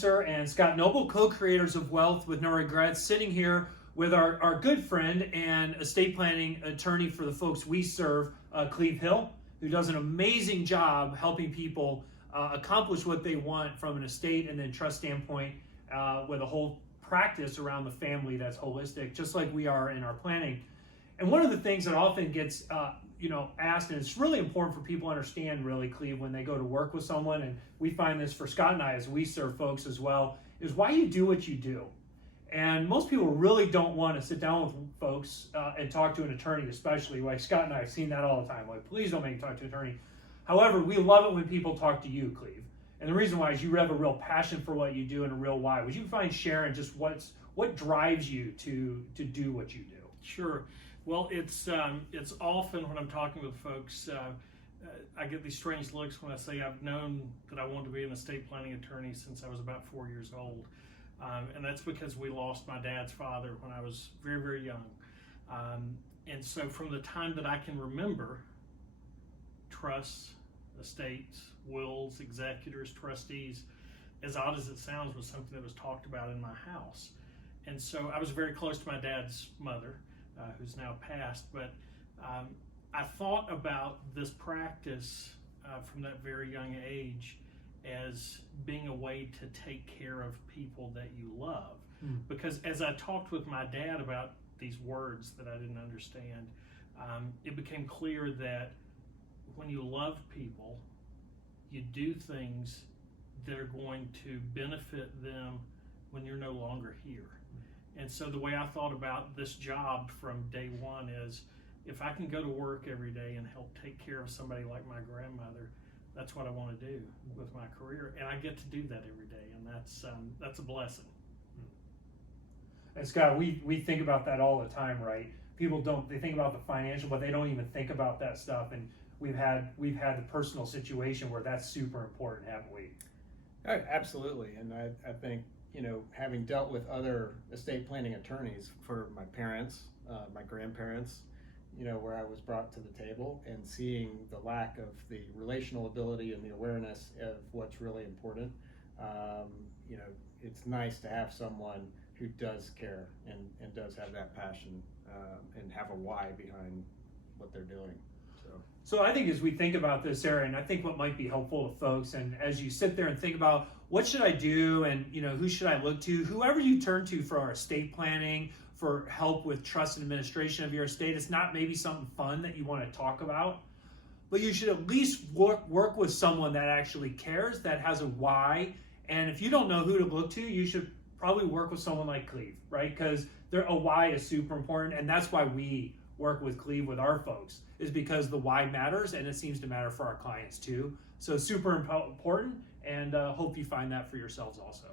Spencer and Scott Noble, co-creators of Wealth with No Regrets, sitting here with our good friend and estate planning attorney for the folks we serve, Cleve Hill, who does an amazing job helping people accomplish what they want from an estate and then trust standpoint, with a whole practice around the family that's holistic, just like we are in our planning. And one of the things that often gets asked, and it's really important for people to understand, really, Cleve, when they go to work with someone, and we find this for Scott and I as we serve folks as well, is why you do what you do. And most people really don't want to sit down with folks and talk to an attorney, especially. Like Scott and I have seen that all the time. Like, please don't make me talk to an attorney. However, we love it when people talk to you, Cleve. And the reason why is you have a real passion for what you do and a real why. Would you find sharing just what drives you to do what you do? Sure. Well, it's often when I'm talking with folks, I get these strange looks when I say I've known that I wanted to be an estate planning attorney since I was about 4 years old. And that's because we lost my dad's father when I was very, very young. And so from the time that I can remember, trusts, estates, wills, executors, trustees, as odd as it sounds, was something that was talked about in my house. And so I was very close to my dad's mother, who's now passed, but I thought about this practice from that very young age as being a way to take care of people that you love. Because as I talked with my dad about these words that I didn't understand, it became clear that when you love people, you do things that are going to benefit them when you're no longer here. And so the way I thought about this job from day one is, if I can go to work every day and help take care of somebody like my grandmother, that's what I want to do with my career, and I get to do that every day, and that's a blessing. And Scott, we think about that all the time, right? People they think about the financial, but they don't even think about that stuff. And we've had the personal situation where that's super important, haven't we? Absolutely, and I think, having dealt with other estate planning attorneys for my parents, my grandparents, where I was brought to the table, and seeing the lack of the relational ability and the awareness of what's really important, it's nice to have someone who does care and does have that passion and have a why behind what they're doing. So I think as we think about this, Aaron, I think what might be helpful to folks, and as you sit there and think about what should I do, and who should I look to, whoever you turn to for our estate planning, for help with trust and administration of your estate, it's not maybe something fun that you want to talk about, but you should at least work with someone that actually cares, that has a why. And if you don't know who to look to, you should probably work with someone like Cleve, right? Because a why is super important, and that's why we work with Cleve with our folks, is because the why matters, and it seems to matter for our clients too. So super important, and hope you find that for yourselves also.